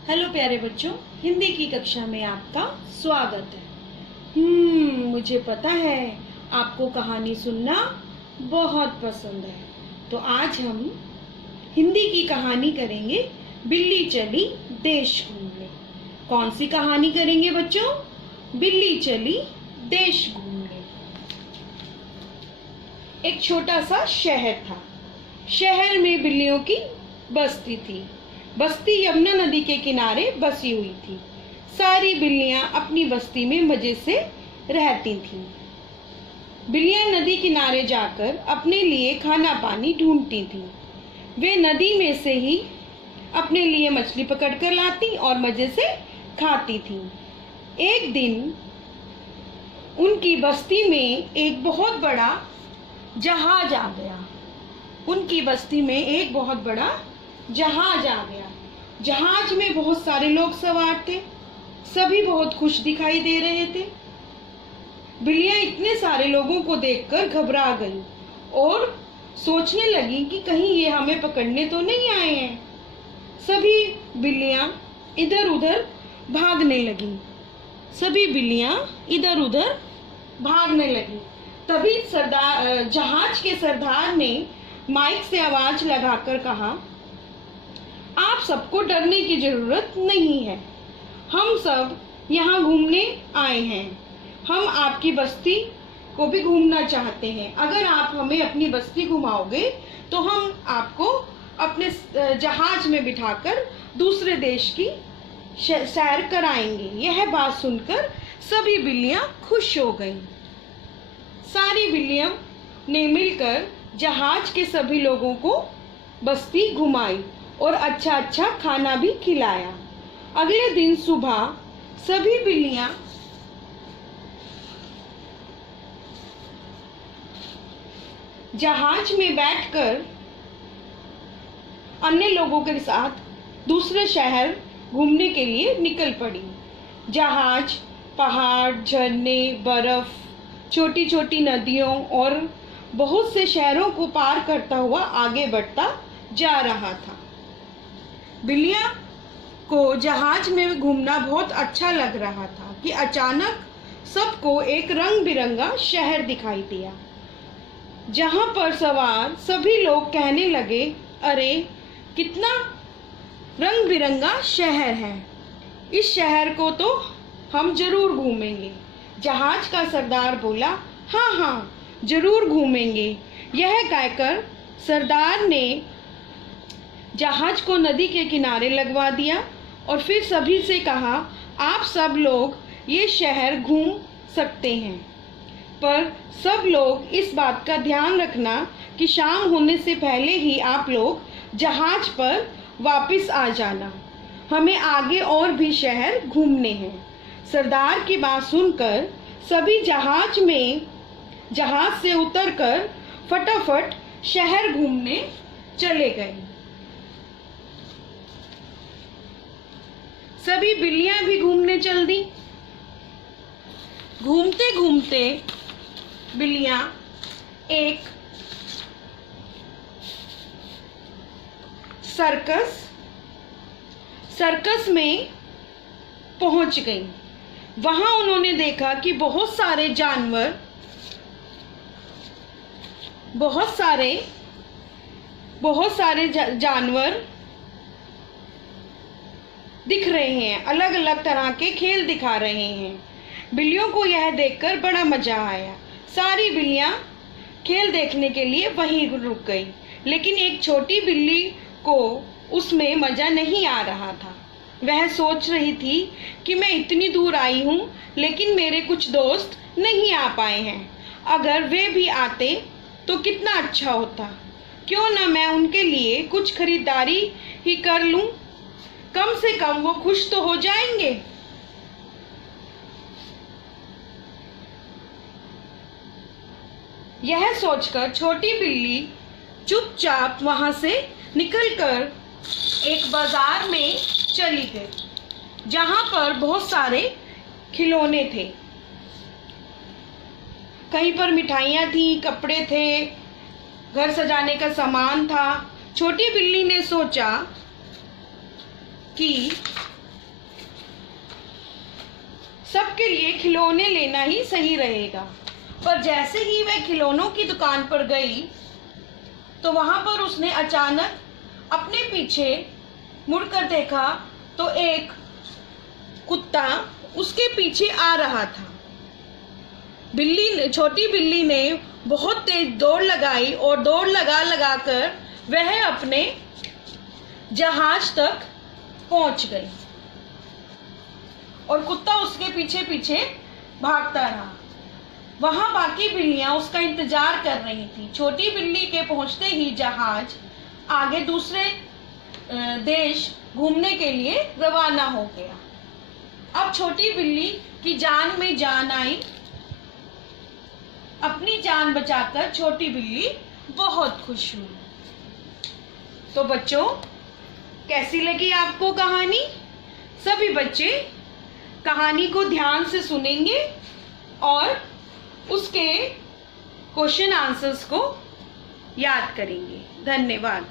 Hello प्यारे बच्चों, हिंदी की कक्षा में आपका स्वागत है। मुझे पता है आपको कहानी सुनना बहुत पसंद है, तो आज हम हिंदी की कहानी करेंगे बिल्ली चली देश घूमने। कौन सी कहानी करेंगे बच्चों? बिल्ली चली देश घूमने। एक छोटा सा शहर था। शहर में बिल्लियों की बस्ती थी। बस्ती यमुना नदी के किनारे बसी हुई थी। सारी बिल्लियां अपनी बस्ती में मजे से रहती थीं। बिल्लियां नदी किनारे जाकर अपने लिए खाना पानी ढूंढती थीं। वे नदी में से ही अपने लिए मछली पकड़ कर लाती और मजे से खाती थीं। एक दिन उनकी बस्ती में एक बहुत बड़ा जहाज आ गया। उनकी बस्ती में एक बहुत बड़ा जहाज आ गया। जहाज में बहुत सारे लोग सवार थे। सभी बहुत खुश दिखाई दे रहे थे। बिल्लियां इतने सारे लोगों को देखकर घबरा गईं और सोचने लगी कि कहीं ये हमें पकड़ने तो नहीं आए हैं। सभी बिल्लियां इधर उधर भागने लगीं। सभी बिल्लियां इधर उधर भागने लगीं। तभी जहाज के सरदार ने माइक से आवाज लगाकर कहा, आप सबको डरने की जरूरत नहीं है। हम सब यहाँ घूमने आए हैं। हम आपकी बस्ती को भी घूमना चाहते हैं। अगर आप हमें अपनी बस्ती घुमाओगे तो हम आपको अपने जहाज में बिठाकर दूसरे देश की सैर कराएंगे। यह बात सुनकर सभी बिल्लियां खुश हो गईं। सारी बिल्लियों ने मिलकर जहाज के सभी लोगों को बस्ती घुमाई और अच्छा अच्छा खाना भी खिलाया। अगले दिन सुबह सभी बिल्लियां जहाज में बैठकर अन्य लोगों के साथ दूसरे शहर घूमने के लिए निकल पड़ी। जहाज पहाड़, झरने, बर्फ, छोटी छोटी नदियों और बहुत से शहरों को पार करता हुआ आगे बढ़ता जा रहा था। बिल्लियां को जहाज में घूमना बहुत अच्छा लग रहा था कि अचानक सबको एक रंग बिरंगा शहर दिखाई दिया। जहां पर सवार सभी लोग कहने लगे, अरे कितना रंग बिरंगा शहर है, इस शहर को तो हम जरूर घूमेंगे। जहाज का सरदार बोला, हाँ हाँ जरूर घूमेंगे। यह कहकर सरदार ने जहाज को नदी के किनारे लगवा दिया और फिर सभी से कहा, आप सब लोग ये शहर घूम सकते हैं, पर सब लोग इस बात का ध्यान रखना कि शाम होने से पहले ही आप लोग जहाज पर वापस आ जाना। हमें आगे और भी शहर घूमने हैं। सरदार की बात सुनकर सभी जहाज से उतरकर फटाफट शहर घूमने चले गए। सभी बिल्लियां भी घूमने चल दी। घूमते घूमते बिल्लियां एक सर्कस में पहुंच गईं। वहां उन्होंने देखा कि बहुत सारे जानवर दिख रहे हैं, अलग अलग तरह के खेल दिखा रहे हैं। बिल्लियों को यह देखकर बड़ा मजा आया। सारी बिल्लियां खेल देखने के लिए वहीं रुक गई, लेकिन एक छोटी बिल्ली को उसमें मजा नहीं आ रहा था। वह सोच रही थी कि मैं इतनी दूर आई हूँ, लेकिन मेरे कुछ दोस्त नहीं आ पाए हैं। अगर वे भी आते तो कितना अच्छा होता। क्यों ना मैं उनके लिए कुछ खरीदारी ही कर लूं, कम से कम वो खुश तो हो जाएंगे। यह सोचकर छोटी बिल्ली चुपचाप वहां से निकलकर एक बाजार में चली गई, जहां पर बहुत सारे खिलौने थे। कहीं पर मिठाइयाँ थी, कपड़े थे, घर सजाने का सामान था। छोटी बिल्ली ने सोचा कि आपके लिए खिलौने लेना ही सही रहेगा। पर जैसे ही वह खिलौनों की दुकान पर गई तो वहां पर उसने अचानक अपने पीछे मुड़कर देखा तो एक कुत्ता उसके पीछे आ रहा था। छोटी बिल्ली ने बहुत तेज दौड़ लगाई और दौड़ लगा कर वह अपने जहाज तक पहुंच गई और कुत्ता उसके पीछे पीछे भागता रहा। वहां बाकी बिल्लियां उसका इंतजार कर रही थी। छोटी बिल्ली के पहुंचते ही जहाज आगे दूसरे देश घूमने के लिए रवाना हो गया। अब छोटी बिल्ली की जान में जान आई। अपनी जान बचाकर छोटी बिल्ली बहुत खुश हुई। तो बच्चों, कैसी लगी आपको कहानी? सभी बच्चे कहानी को ध्यान से सुनेंगे और उसके क्वेश्चन आंसर्स को याद करेंगे। धन्यवाद।